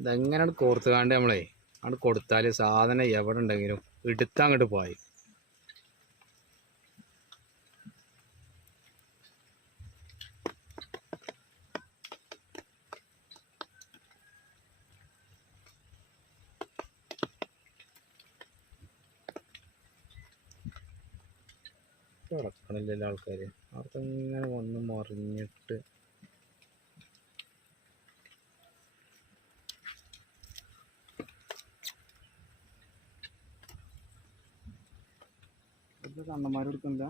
ഇതെങ്ങനെയാണ് കോർത്തുകാണ്ട് നമ്മളെ അങ്ങോട്ട് കൊടുത്താൽ സാധനം എവിടെ ഉണ്ടെങ്കിലും എടുത്തങ്ങോട്ട് പോയി. കിടക്കണില്ലല്ലോ ആൾക്കാർ, അവിടുത്തെ വന്ന് മറിഞ്ഞിട്ട് കണ്ണന്മാർ എടുക്കുന്നില്ല.